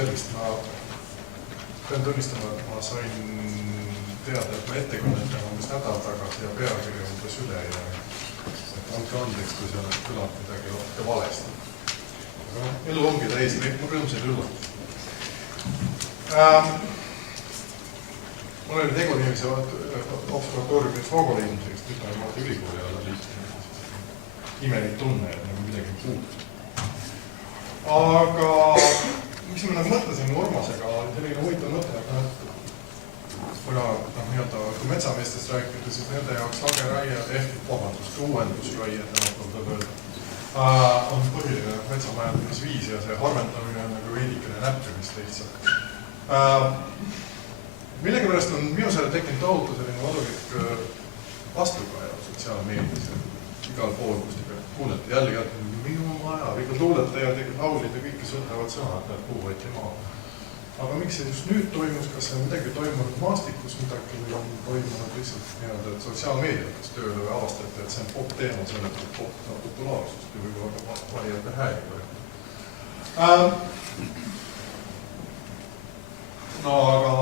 Tervist, ma pean tunnistama, et ma sain teada, et ma ettekannet teha umbes nädal tagasi ja pealkiri umbes üle ja andke andeks, kui see oleks kõlanud midagi natuke valesti. Aga elu ongi täis rõõmsaid üllatusi. Mul oli tegu niiviisi observatooriumis Voogoliimiseks, nüüd on maalt ülikooli alla lihtne. Imelik tunne, et nagu midagi puudub. Aga mis ma mõtlesin Urmasega, oli selline huvitav mõte, et kui metsameestest rääkida, siis nende jaoks lageraie uuendusraie on põhiline metsamajandamisviis ja see harvendamine on nagu veidikene näppimist lihtsalt. Millegipärast on minu selle tekkinud tohutu selline vadulik vastukaja sotsiaalmeedias igal pool, kus te kuulete jällegi, minu maja, kõik luulete ja laulid ja kõik, kes võtavad sõna, et need puu võeti maa. Aga miks see just nüüd toimus, kas see on midagi toimunud maastikus, midagi on toimunud lihtsalt nii-öelda sotsiaalmeediates tööle või avastati, et see on pop teema, selle populaarsust ja võib-olla valijate hääli. No aga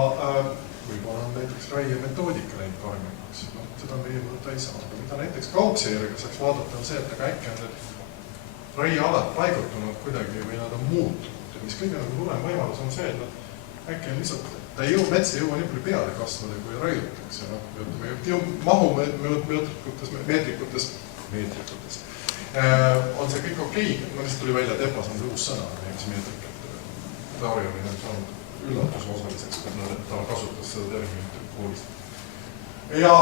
võib-olla on näiteks raie metoodika läinud karmimaks, seda meie mõõta ei saa. Aga mida näiteks kaugseirega saaks vaadata on see, et äkki on need raiealad paigutunud kuidagi või nad on muutunud. Ja mis kõige tulem võimalus on see, et äkki on lihtsalt, mets ei jõua nii palju peale kasvada, kui raiutakse. Mahu meetrikutes on see kõik okei. Ma lihtsalt tuli välja, et EPAS on see uus sõna, mis meetrikat. Lauri oli saanud üllatuse osaliseks, kui ta kasutas seda terminit koolist. Ja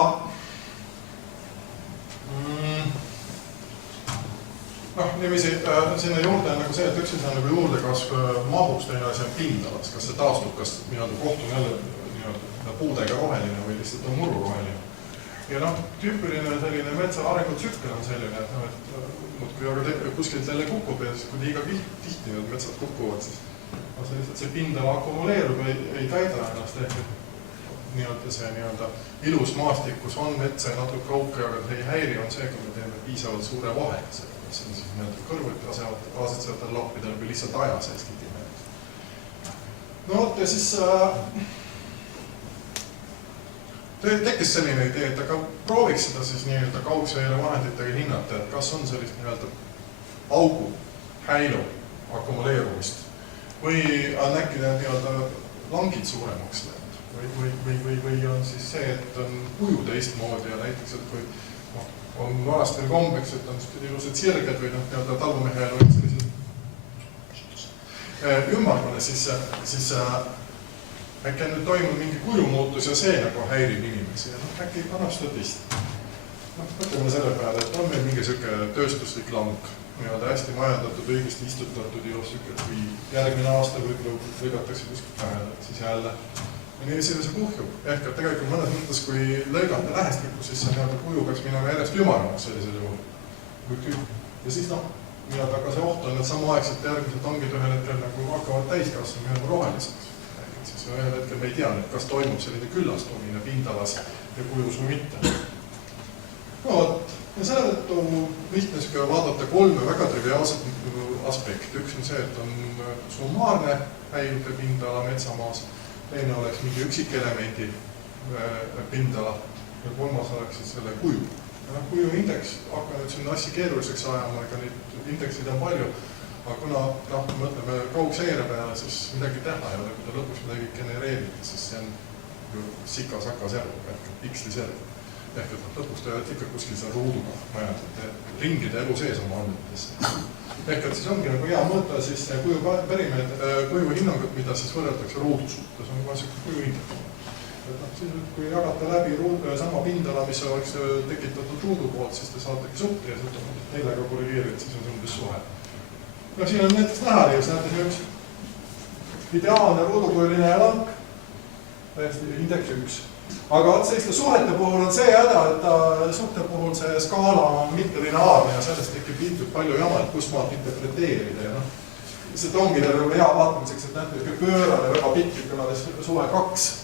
niiviisi sinna juurde on nagu see, et üks asi on nagu juurdekasv mahus, teine asi on pindalas, kas see taastub, kas koht on jälle puudega roheline või lihtsalt on muru roheline. Ja tüüpiline selline metsa arengutsükkel on selline, et kui aga kuskilt jälle kukub ja siis kui liiga tihti need metsad kukuvad, siis see pindala akumuleerub ei täida ennast ehk see ilus maastikus on metsa ja natuke auke, aga see ei häiri on see, kui me teeme piisavalt suure vahe. See on siis kõrvuti asetsevatel lappidel või lihtsalt aja sees kidimeid. No ja siis tekkis selline idee, et aga prooviks seda siis nii-öelda kaugseire vahenditega hinnata, et kas on sellist nii-öelda augu, häilu, akumuleerumist või on äkki nii-öelda langid suuremaks läinud või on siis see, et on kuju teistmoodi ja näiteks, et kui on vanastel kombeks, et on ilusad sirged või nii-öelda talumehel olid sellised ümmargune, siis äkki on nüüd toimunud mingi kujumuutus ja see nagu häirib inimesi ja äkki annab seda teist. Mõtleme selle peale, et on meil mingi selline tööstuslik lang, nii-öelda hästi majandatud, õigesti istutatud ja kui järgmine aasta võib-olla lõigatakse kuskilt vähele, siis jälle ja nii see kuhjub. Ehk et tegelikult mõnes mõttes, kui lõigata lähestikku, siis see kuju peaks minema järjest ümaremaks sellisel juhul. Ja siis aga see oht on, et samaaegselt järgmised tangid ühel hetkel hakkavad täiskasvama ühel roheliseks. Siis ühel hetkel me ei tea, kas toimub selline küllastumine pindalas ja kujus või mitte. Ja selle tõttu lihtne vaadata kolme väga triviaalset aspekti. Üks on see, et on summaarne häilude pindala metsamaas, teine oleks mingi üksikelemendi pindala ja kolmas oleks selle kuju. Kuju indeks hakka nüüd sinna asja keeruliseks ajama, ega neid indeksid on palju, aga kuna mõtleme kaugseire peale, siis midagi teha ei ole, kui ta lõpuks midagi genereerib, siis see on sika-saka serv, piksli serv. Ehk et lõpuks ta ikka kuskil seal ruuduga majandab, ringide elu sees oma andmetesse. Ehk et siis ongi nagu hea mõõta siis kuju hinnangut, mida siis võrreldakse ruudu suhtes, on kohe selline kuju indeks. Siis kui jagata läbi sama pindala, mis oleks tekitatud ruudu poolt, siis te saategi suhte ja suhte neljega korrigeerida, siis on see umbes suhe. Siin on näiteks näha, kus näete see üks ideaalne ruudukujuline lang, täiesti indeks 1. Aga selliste suhete puhul on see häda, et suhte puhul see skaala on mittelineaarne ja sellest tekib ilmselt palju jama, et kus maalt interpreteerida. See ongi hea vaatamiseks, et näete, pöörane väga pikk, suhe 2.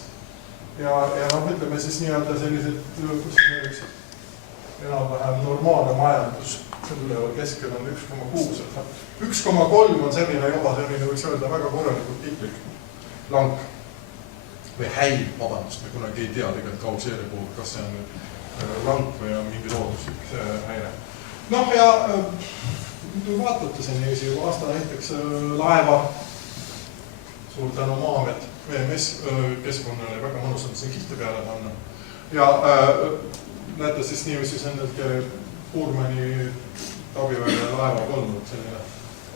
Ja ütleme siis nii-öelda sellised, kus enam-vähem normaalne majandus, üleval keskel on 1,6. 1,3 on selline juba selline, võiks öelda, väga korralikult tiklik lank. Või häil, vabandust, me kunagi ei tea tegelikult kaugseeri puhul, kas see on lank või on mingi looduslik häire. Noh ja kui vaatate see aasta näiteks laeva, suur tänu Maamet, VMS keskkonnale väga mõnusalt siin kihte peale panna. Ja näete siis niiviisi sendelt Puurmani Tabiväele laeva olnud selline,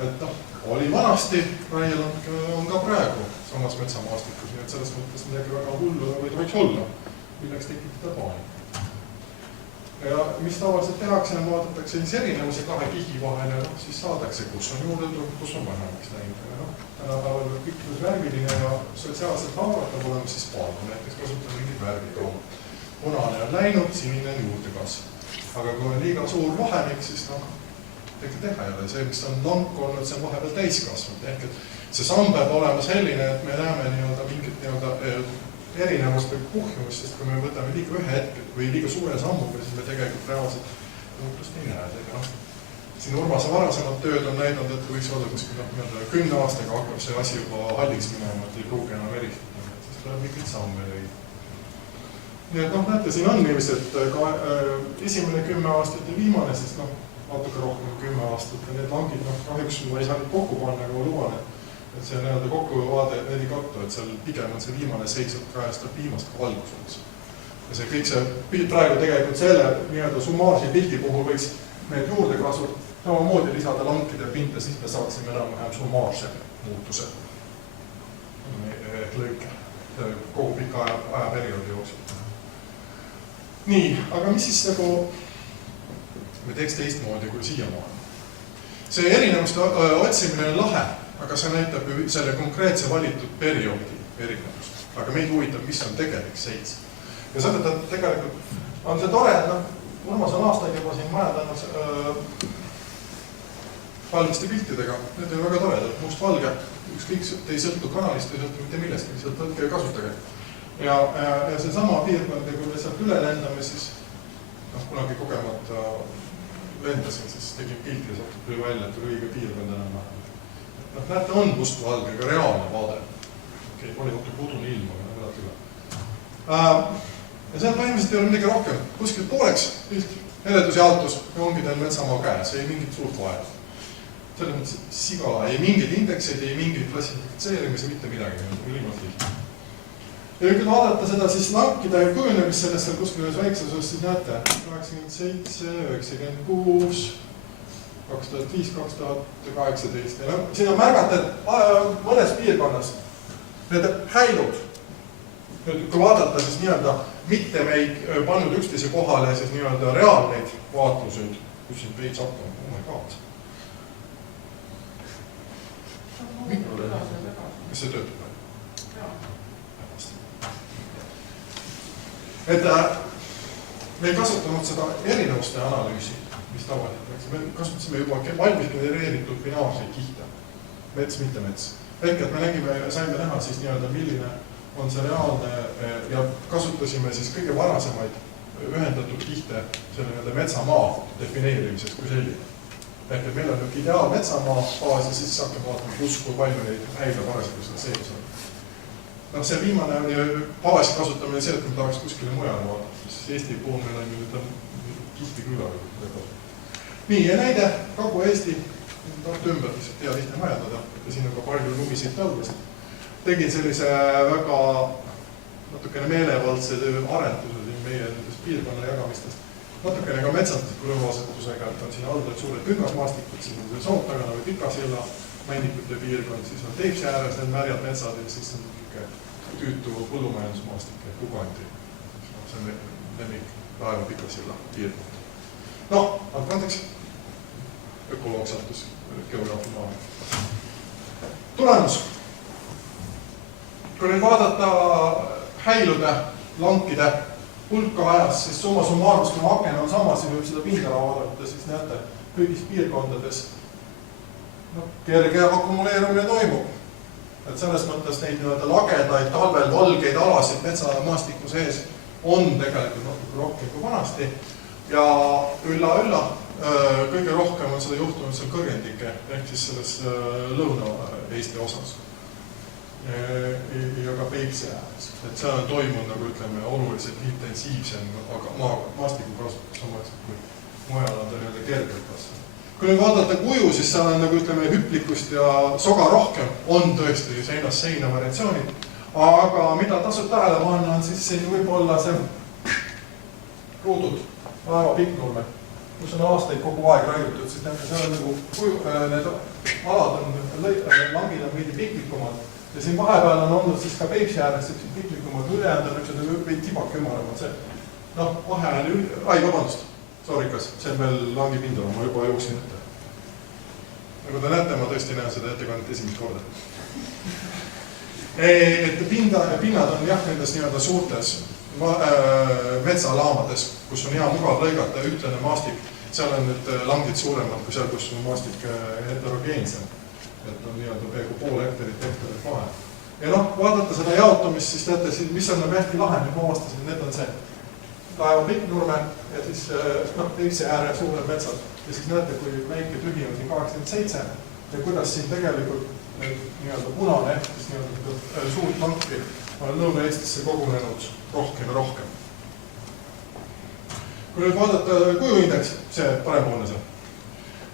et noh, oli vanasti, raielank on ka praegu samas metsamaastikus, nii et selles mõttes midagi väga hullu või tohiks olla, milleks tekitada paani. Ja mis tavaliselt tehakse, vaadatakse siis erinevusi kahe kihi vahel ja siis saadakse, kus on juurde tulnud, kus on vähemaks läinud. Tänapäeval peab kõik värviline ja sotsiaalselt haavatav olema siis palgu, näiteks kasutame mingid värvitoomad. Punane on läinud, sinine on juurde kasv. Aga kui on liiga suur vahemik, siis midagi teha ei ole. See, mis on lank olnud, see on vahepeal täiskasvanud. Ehk et see samm peab olema selline, et me näeme mingit erinevust või puhjumist, sest kui me võtame liiga ühe hetkel või liiga suure sammuga, siis me tegelikult reaalselt muutust ei näe. Siin Urmase varasemad tööd on näidanud, et võiks olla kuskil 10 aastaga hakkab see asi juba halliks minema, et ei pruugi enam eristada. Siis tuleb mingit samme leida. Nii et näete, siin on niivis, et esimene 10 aastat ja viimane, siis natuke rohkem 10 aastat ja need langid, kahjuks ma ei saa nüüd kokku panna, aga ma luban, et see kokkuvaade need ei kattu, et seal pigem on see viimane seis, et kajastab viimast ka valguses. Ja see kõik see praegu tegelikult selle summaarse pildi puhul võiks need juurdekasvud samamoodi lisada lankide pinda, siis me saaksime enam-vähem summaarse muutuse lõike kogu pika ajaperioodi jooksul. Nii, aga mis siis me teeks teistmoodi kui siiamaani? See erinevuste otsimine on lahe, aga see näitab ju selle konkreetse valitud perioodi erinevust. Aga meid huvitab, mis on tegelik seis. Ja seda tegelikult on see tore, et Urmas on aastaid juba siin majandanud valmiste piltidega. Need on väga toredad, must-valge. Ükskõik, ei sõltu kanalist, ei sõltu mitte millestki, lihtsalt võtke ja kasutage. Ja see sama piirkond, kui me sealt üle lendame, siis kunagi kogemata lendasin, siis tegin pildi ja sealt tuli välja, et tuli õige piirkond enam. Näete, on must-valge, aga reaalne vaade. Pole juhtu kodune ilm, aga nädalt üle. Ja see on põhimõtteliselt ei ole midagi rohkem. Kuskil pooleks pilt, heledus ja altus ja ongi teil metsamaa käes, ei mingit suurt vaeva. Selles mõttes sigala, ei mingid indekseid, ei mingid klassifitseerimise, mitte midagi, ülimalt lihtne. Ja kui vaadata seda siis lankide kujunemist sellest seal kuskil ühes väikses, siis näete 87, 96, 2005, 2018. Ja siin on märgata, et mõnes piirkonnas need häilud, kui vaadata siis mitte me ei pannud üksteise kohale siis reaalneid vaatluseid, kus siin veits hakkab, oh my god. Kas see töötab? Et me ei kasutanud seda erinevuste analüüsi, mis tavaliselt läks. Me kasutasime juba valmis genereeritud binaarseid kihte. Mets, mitte mets. Ehk, et me nägime, saime näha siis milline on see reaalne ja kasutasime siis kõige varasemaid ühendatud kihte selle metsamaa defineerimiseks kui selline. Ehk, et meil on nüüd ideaal metsamaa baas ja siis hakkame vaatama, kui palju neid häile parasjagu seda sees on. See viimane baasi kasutamine see, et me tahaks kuskile mujale vaadata, siis Eesti puhul meil on nüüd kihti külla. Nii, ja näide Kagu-Eesti ümber lihtsalt hea lihtne majandada ja siin on ka palju lumiseid talvesid. Tegin sellise väga natukene meelevaldse arenduse siin meie piirkonna jagamistest. Natukene ka metsandusliku rõhuasetusega, et on siin all suured püngasmaastikud, siin on Soontagana või Pikasilla mändikute piirkond, siis on Teipsi ääres need märjad metsad ja siis on tüütu põllumajandusmaastik ja Kugandi. See on lemmik Laeva Pikasilla piirkond. Andeks, ökoloog sattus geograafi maa. Tulemus. Kui nüüd vaadata häilude, lankide hulka ajas, siis summa summarus, kui aken on sama, siin võib seda pindala vaadata, siis näete, kõigis piirkondades kerge akumuleerumine toimub. Et selles mõttes neid lagedaid, talvel valgeid alasid metsamaastiku sees on tegelikult natuke rohkem kui vanasti, Ja ülla, kõige rohkem on seda juhtunud seal kõrgendike, ehk siis selles Lõuna-Eesti osas. Ja ka Peipsi ääres. Et seal on toimunud, nagu ütleme, oluliselt intensiivsem maastikukasutus omaks, kui mujal on ta nii-öelda kergelt kasvanud. Kui nüüd vaadata kuju, siis seal on, nagu ütleme, hüplikust ja soga rohkem, on tõesti seinast seina variatsioonid, aga mida tasub tähele panna, on siis siin võib-olla see ruudud, laeva Pikknurme, kus on aastaid kogu aeg raiutud, siis seal on nagu need alad on, langid on veidi piklikumad ja siin vahepeal on olnud siis ka Peipsi ääres piklikumad, ülejäänud on üks veidi tibak ümaremad. See, vahe oli, vabandust, Soorikas, see on veel langi pindala, ma juba jooksin ette. Nagu te näete, ma tõesti näen seda ettekannet esimest korda. Et pinnad on jah nendes nii-öelda suurtes metsalaamades, kus on hea mugav lõigata ütlene maastik, seal on nüüd langid suuremad kui seal, kus on maastik heterogeensem. Et on nii-öelda peaaegu pool hektarit vahe. Ja vaadata seda jaotumist, siis teate, mis on hästi lahe, nüüd ma vastasin, need on see laeva Pikknurme ja siis Peipsi ääre suured metsad. Ja siis näete, kui väike tühi on siin 87 ja kuidas siin tegelikult nii-öelda punane ehk siis nii-öelda suurt lanki on Lõuna-Eestisse kogunenud rohkem ja rohkem. Kui nüüd vaadata kujuindeks, see parempoolne seal,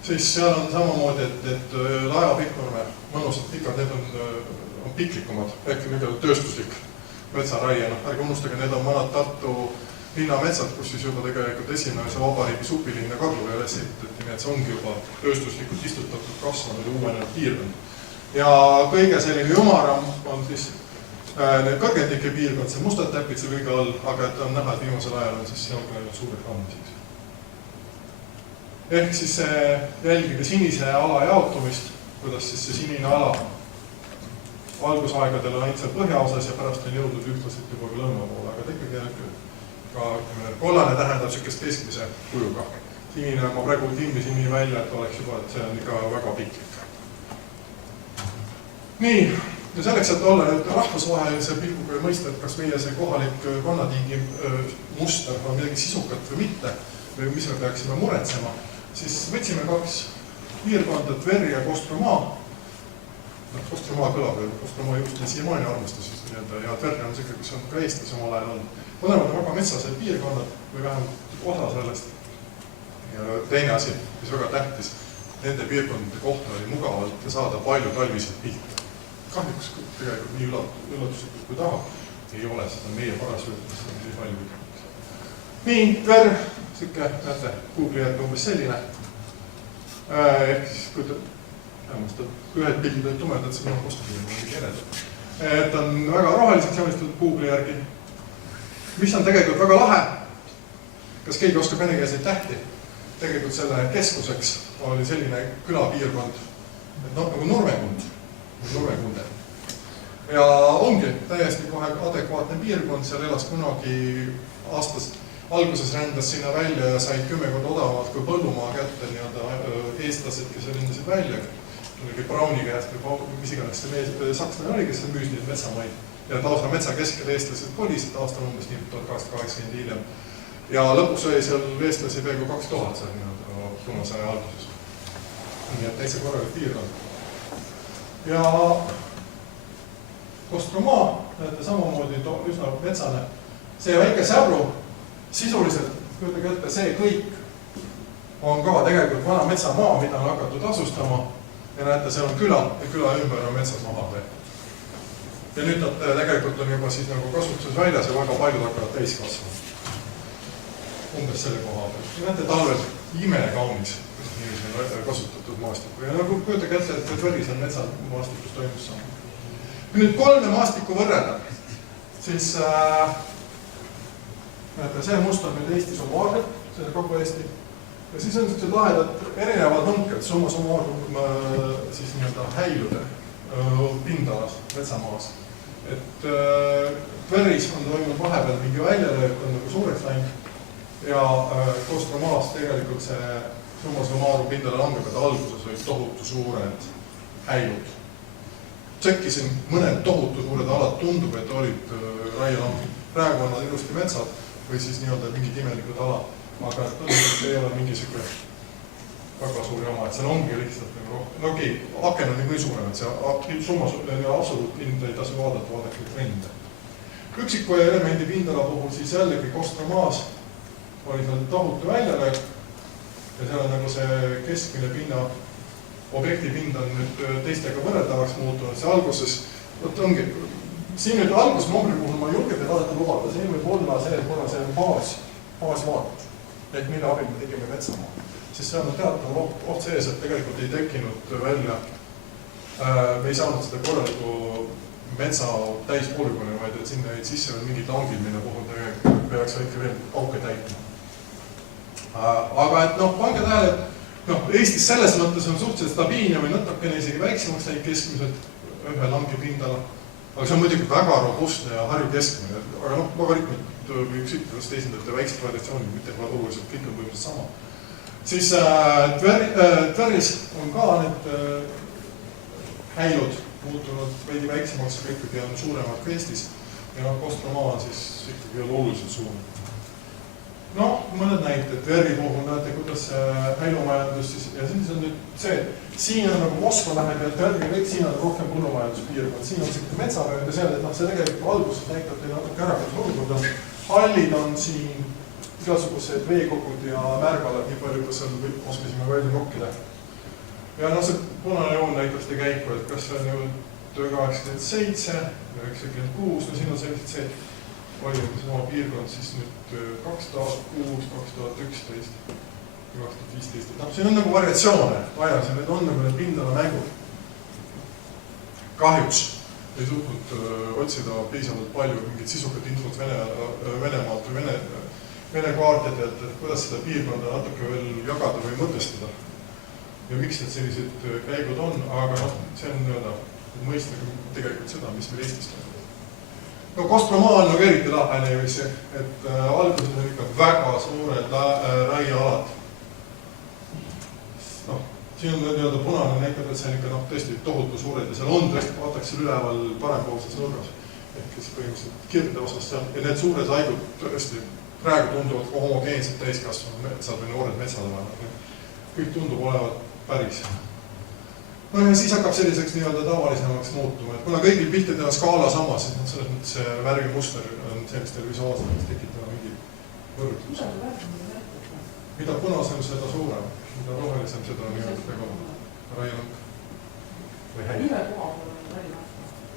siis seal on samamoodi, et laeva Pikknurme mõnusad pikad, need on piklikumad, ehk nii-öelda tööstuslik metsaraie. Ärge unustage, need on vanad Tartu linnametsad, kus siis juba tegelikult esimese vabariigi supilinna kadru üles ehitati, nii et see ongi juba tööstuslikult istutatud kasvanud ja uuenenud piirkond. Ja kõige selline ümaram on siis need kõrgendike piirkond, see mustad täpid see kõige all, aga et on näha, et viimasel ajal on siis seal ka suured rammiseks. Ehk siis jälgige sinise ala jaotumist, kuidas siis see sinine ala algusaegadel on ainult seal põhjaosas ja pärast on jõudnud ühtlaselt juba lõuna poole, aga ta ikkagi ka kollane tähendab sellist keskmise kujuga. Sinine ma praegu timmisin nii välja, et oleks juba, et see on ikka väga piklik. Nii, ja selleks, et olla nüüd rahvusvahelise pilguga mõista, et kas meie see kohalik konnatingi muster on midagi sisukat või mitte, või mis me peaksime muretsema, siis võtsime kaks piirkonda, Tveri ja Kostrumaa. Kostrumaa kõlab ja Kostrumaa just siiamaani armastus ja Tveri on see, kes on ka Eestis omal ajal olnud. Mõlemad on väga metsased piirkonnad või vähemalt osa sellest. Ja teine asi, mis väga tähtis, nende piirkondade kohta oli mugavalt saada palju talviseid pilte. Kahjuks tegelikult nii üllatuslikult kui taha ei ole seda meie parasvõttes nii palju pikemalt. Nii, Tver, siuke, näete, Google'i järgi umbes selline. Ehk siis, kui ühed pildid olid tumedad, siis on kostupidi mingi keredad. Et on väga roheliseks joonistatud Google'i järgi. Mis on tegelikult väga lahe, kas keegi oskab venekeelseid tähti, tegelikult selle keskuseks oli selline külapiirkond, et nagu Nurmekunde. Ja ongi täiesti kohe adekvaatne piirkond, seal elas kunagi aastas, alguses rändas sinna välja ja said 10 korda odavamalt kui põllumaa kätte eestlased, kes rindasid välja, Brauni käest või mis iganes see sakslane oli, kes müüs neid metsamaid. Ja lausa metsa keskel eestlased kolisid aastal umbes 1880 hiljem. Ja lõpuks oli seal eestlasi peaaegu 2000 seal punasõja alguses. Nii et täitsa korralik piirkond. Ja Kostrumaa, näete samamoodi üsna metsane. See väike säbru, sisuliselt, kujutage ette, see kõik on ka tegelikult vana metsamaa, mida on hakatud asustama. Ja näete, seal on küla ja küla ümber on metsad maha tehtud. Ja nüüd nad tegelikult on juba siis nagu kasutuses väljas ja väga paljud hakkavad täis kasvama. Umbes selle koha peal. Ja näete talvel imekaunis kasutatud maastikku. Ja nagu kujutage ette, et Tveris on metsamaastikus toimus sama. Nüüd 3 maastikku võrrelda, siis see must on nüüd Eesti summaarselt, see on kogu Eesti. Ja siis on sellised lahedad erinevad hõnked, summa summaarum siis nii-öelda häilude pindalas, metsamaas. Et Tveris on toimunud vahepeal mingi väljalöök, on nagu suureks läinud ja Kostrumaas tegelikult see summa summaarum pindala langeb, et alguses olid tohutu suured häilud. Tsekkisin mõned tohutu suured alad, tundub, et olid raielangid. Praegu on nad ilusti metsad või siis nii-öelda mingid imelikud alad. aga see ei ole mingisugune väga suur jama, et seal ongi lihtsalt nagu rohkem. No okei, aken on nii suurem, et see summa absoluuthind ei tasu vaadake trende. Üksiku elemendi pindala puhul siis jällegi Kostromaas oli seal tohutu väljalöök ja seal on nagu see keskmine pinna, objekti pind on nüüd teistega võrreldavaks muutunud. See alguses, ongi, siin nüüd algusnumbri puhul ma julgelt ei vaadata lubada, siin võib olla see, kuna see on baasvaatus, ehk mille abil me tegime metsamaa. Siis see on teatav oht sees, et tegelikult ei tekkinud välja, me ei saanud seda korralikku metsa täispolügooni, vaid et sinna jäid sisse veel mingid langid, mille puhul tegelikult peaks ikka veel auke täitma. Aga et pange tähele, et Eestis selles mõttes on suhteliselt stabiilne või natukene isegi väiksemaks läinud keskmiselt ühe langi pindala. Aga see on muidugi väga robustne ja Harju keskmine, aga logaritmid või üksitavast esindajate väiksed variatsioonid, mitte väga oluliselt, kõik on põhimõtteliselt sama. Siis Tveris on ka need häilud muutunud veidi väiksemaks, aga ikkagi on suuremad kui Eestis ja Kostromaa on siis ikkagi oluliselt suurem. Mõned näited Tveri puhul näete, kuidas häilumajandus siis, ja siis on nüüd see, siin on nagu Moskva läheb ja Tveri kõik, siin on rohkem põllumajanduspiirkond, siin on siuke metsavöönd ja seal, et see tegelikult alguses näitab teile natuke ära, kuidas olukord on. Hallid on siin igasugused veekogud ja märgalad, nii palju, kus seal oskasime välja nokkida. Ja see punane joon näitab seda käiku, et kas see on ju 1987, 1996, siin on sellised see, palju sama piirkond siis nüüd 2006, 2011, 2015. Siin on nagu variatsioone vaja, need on nagu need pindala mängud. Kahjuks ei suutnud otsida piisavalt palju mingit sisukat infot Venemaalt või Vene kaartidelt, et kuidas seda piirkonda natuke veel jagada või mõtestada. Ja miks need sellised käigud on, aga see on mõistagi tegelikult seda, mis meil Eestis toimub. Kostromaa on nagu eriti lahene juhisi, et alguses on ikka väga suured raiealad. Siin on punane näitab, et see on ikka tõesti tohutu suured ja seal on tõesti, vaataks seal üleval parempoolses nurgas. Ehk siis põhimõtteliselt kirde osas seal ja need suured haigud tõesti praegu tunduvad homogeensed täiskasvanud metsad või noored metsad olevat. Kõik tundub olevat päris. Ja siis hakkab selliseks tavalisemaks muutuma, et kuna kõigil pihtidel on skaala sama, siis selles mõttes see värvimuster on sellistel visuaalselt, mis tekitab mingi võrdlus. Mida punasem, seda suurem, mida rohelisem, seda on tegema raielank või häid.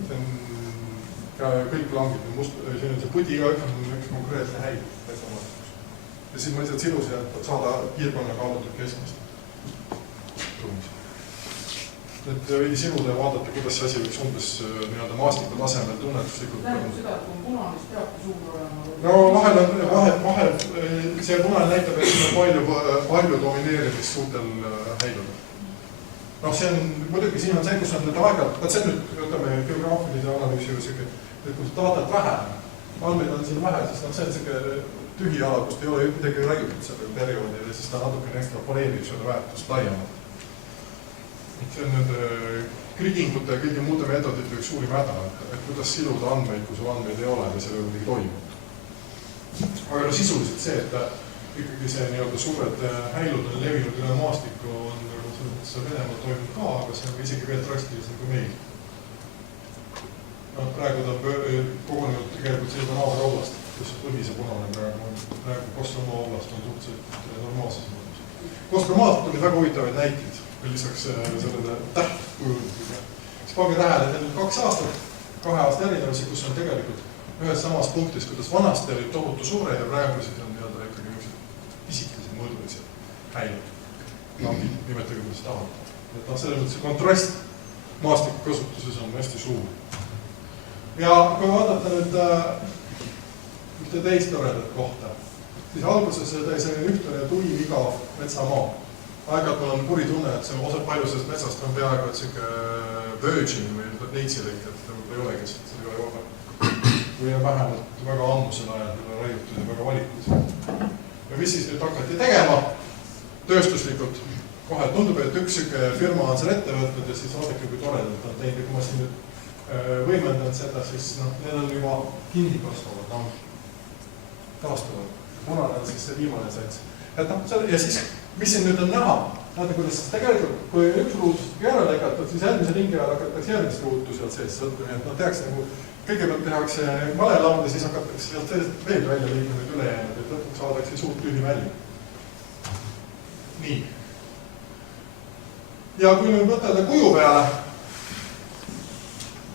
See on kõik langid, siin on see pudi iga üks konkreetne häid. Ja siis ma lihtsalt silus ja saada piirkonna kaalutud keskmist. Et veidi siluda ja vaadata, kuidas see asi võiks umbes maastiku tasemel tunnetuslikult. Tähendab seda, et kui punane, siis peabki suur olema? Vahel see punane näitab, et siin on palju domineerimist suurtel häiludel. See on, muidugi siin on see, kus on need aegad, see on nüüd, võtame geograafilise analüüsi või siuke, et kui seda vaatad vähe, andmeid on siin vähe, siis see on siuke tühi ala, kust ei ole midagi räägitud sellel perioodil ja siis ta natukene ekstrapoleerib selle väärtust laiemalt. See on nüüd krigingute ja kõigi muude meetodite üks suurim häda, et kuidas siluda andmeid, kui sul andmeid ei ole ja selle midagi toimub. Aga sisuliselt see, et ikkagi see suured häilud on levinud üle maastiku, on see Venemaal toimub ka, aga see on isegi veel drastilisem kui meil. Praegu ta on kogunenud tegelikult selline naaberoblast, kus põhise punane praegu Kostromaa oblast on suhteliselt normaalses mõttes. Kostromaalt tuli väga huvitavaid näiteid. Lisaks sellele tähtkujundusega. Siis pange tähele, et need 2 aastat, 2 aasta erinevusi, kus on tegelikult ühes samas punktis, kuidas vanasti olid tohutu suure ja praegu siis on ikkagi pisikesed mõõdulised häilud. Nimetage, kuidas tahate. Et selles mõttes kontrast maastiku kasutuses on hästi suur. Ja kui vaadata nüüd ühte teist toredat kohta, siis alguses oli selline ühtne tuim igav metsamaa. Aeg-ajalt mul on kuri tunne, et see osa palju sellest metsast on peaaegu et siuke virgin või neitsilõik, et ei olegi, et see ei ole vaba. Või on vähemalt väga ammusel ajal raiutud ja väga valitud. Ja mis siis nüüd hakati tegema tööstuslikult? Kohe tundub, et üks siuke firma on seal ette võtnud ja siis vaadake, kui toredalt on teinud. Kui ma siin nüüd võimendan seda, siis need on juba kinni kasvavad taastuvad. Punane on siis see viimane sats. Et ja siis, mis siin nüüd on näha, näete, kuidas tegelikult, kui üks ruutus järele lõigatud, siis järgmise ringi ajal hakatakse järgmist ruutu sealt sees sõltuma, et tehakse nagu, kõigepealt tehakse malelaud ja siis hakatakse sealt sellest veel välja lõigma nüüd ülejäänud, et lõpuks saadakse suurt tühi välja. Nii. Ja kui nüüd mõtelda kuju peale,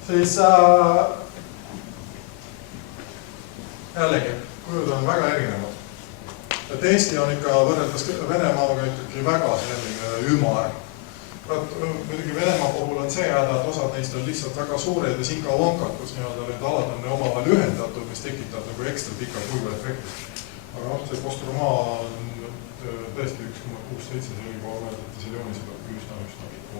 siis jällegi, kujud on väga erinevad. Et Eesti on ikka võrreldes Venemaaga ikkagi väga selline ümar. Muidugi Venemaa puhul on see häda, et osad neist on lihtsalt väga suured ja sinkavonkad, kus need alad on omavahel ühendatud, mis tekitab nagu ekstra pika kujuefekti. Aga see Kostrumaa on tõesti 1,67 sellega omendati seal joonised üsna pikk.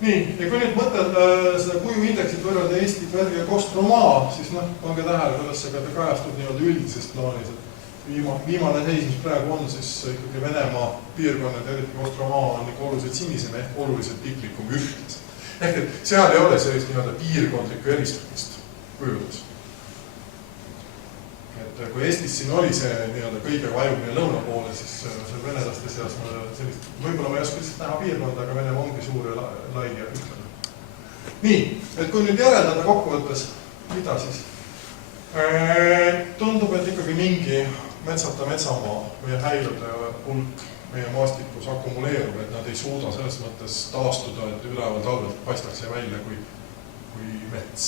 Nii, ja kui nüüd mõtelda seda kujuindeksit võrrelda Eesti, Tverg ja Kostrumaa, siis pange tähele, kuidas see kajastub nii-öelda üldises plaanis. Viimane seis, mis praegu on, siis ikkagi Venemaa piirkonnad, eriti Kostrumaa on ikka oluliselt sinisem ehk oluliselt piklikum ühtlas. Ehk et seal ei ole sellist nii-öelda piirkondlikku eristumist kujudes. Et kui Eestis siin oli see nii-öelda kõige vajumine lõuna poole, siis see venelaste seas sellist, võib-olla ma ei oska lihtsalt näha piirkonda, aga Venemaa ongi suur ja lai ja ütleme. Nii, et kui nüüd järeldada kokkuvõttes, mida siis? Tundub, et ikkagi mingi metsata metsamaa, meie häilude hulk meie maastikus akumuleerub, et nad ei suuda selles mõttes taastuda, et üleval talvelt paistaks see välja kui mets.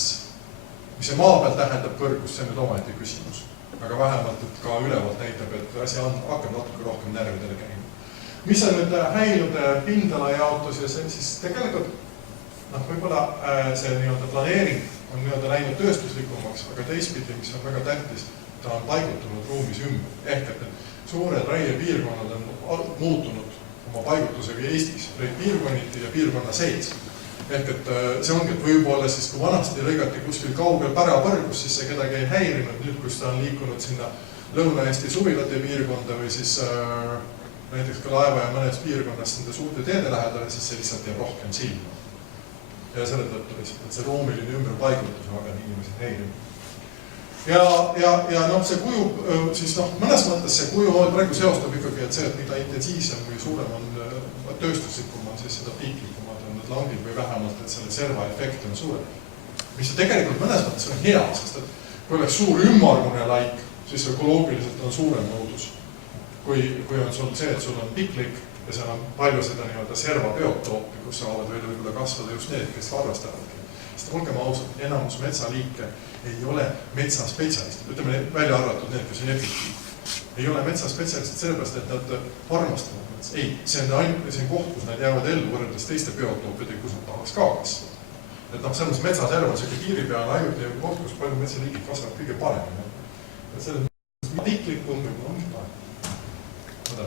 Mis see maa peal tähendab kõrgust, see nüüd omaette küsimus. Aga vähemalt, et ka ülevalt näitab, et asi hakkab natuke rohkem närvidele käima. Mis on nüüd häilude pindala jaotus ja see siis tegelikult, võib-olla see nii-öelda planeering on nii-öelda läinud tööstuslikumaks, aga teistpidi, mis on väga tähtis, ta on paigutunud ruumis ümber. Ehk et suured raiepiirkonnad on muutunud oma paigutusega Eestis, piirkonniti ja piirkonna sees. Ehk et see ongi, et võib-olla siis, kui vanasti lõigati kuskil kaugel pärapõrgus, siis see kedagi ei häirinud, nüüd kus ta on liikunud sinna Lõuna-Eesti suvilate piirkonda või siis näiteks ka laeva ja mõnes piirkonnas nende suurte teede lähedale, siis see lihtsalt jääb rohkem silma. Ja selle tõttu lihtsalt, et see ruumiline ümberpaigutus on aga inimesed häirinud. Ja see kuju, siis mõnes mõttes see kuju praegu seostab ikkagi, et see, et mida intensiivsem või suurem on tööstuslikum on, siis seda piiklikumad on need langid või vähemalt, et selle serva efekt on suurem. Mis tegelikult mõnes mõttes on hea, sest et kui oleks suur ümmargune laik, siis ökoloogiliselt on suurem nõudlus. Kui on sul see, et sul on piklik ja seal on palju seda nii-öelda serva biotoopi, kus saavad veel võib-olla kasvada just need, kes arvastavadki. Sest olgem ausad, enamus metsaliike ei ole metsaspetsialistid, ütleme välja arvatud need, kes on epitiid. Ei ole metsaspetsialistid sellepärast, et nad armastavad mets. Ei, see on koht, kus nad jäävad ellu võrreldes teiste biotoopidega, kus nad tahaks ka kasvada. Et selles metsaserv on selline piiripeale ajuti koht, kus palju metsaliigid kasvavad kõige paremini. Et selles mõttes piklikum või ongi parem. Mõda.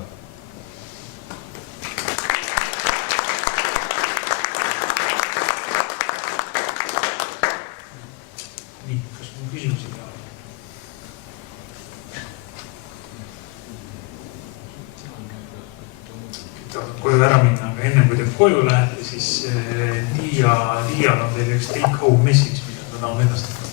Nii, kas mul küsimusi peale? Koju ära minna, aga enne kui te koju lähete, siis Liial on teil üks take home message, mida ta tahab edastada.